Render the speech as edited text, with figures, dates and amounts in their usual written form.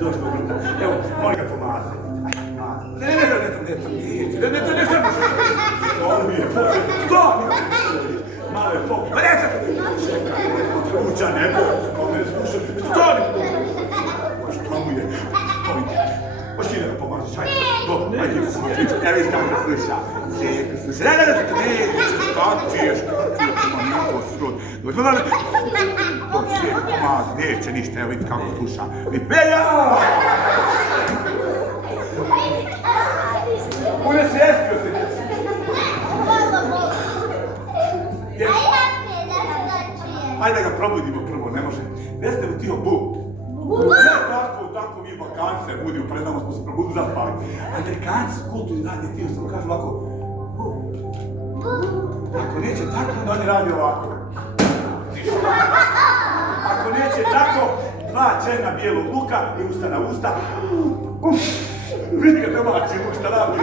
Došlo. Evo, molim ga pomazati. Ne, on mi je počeo. Stop! Malo je pop. Ma ne sad! Uča, ne boj, me slušaj. Stani! Šta mu je? Hoći ti da ga pomažeš, ajde. Ajde, evo vidim kako ga sluša. Ne, šta čiješ, to će pomazi, neće ništa, evo vidi kako sluša. Peja! Unesvijestio se. Ajde da ga probudimo prvo, ne može. Jeste li ti o bu? Tako mi Balkanci se budimo, predamo smo se probudu zaspali. Amerikanci su kulturni radni dio, samo kažu ovako bu. Ako neće tako, onda oni radi ovako. Ako neće tako, 2 černa bijelog luka i usta na usta. Vidi ga domaći luk, šta radi?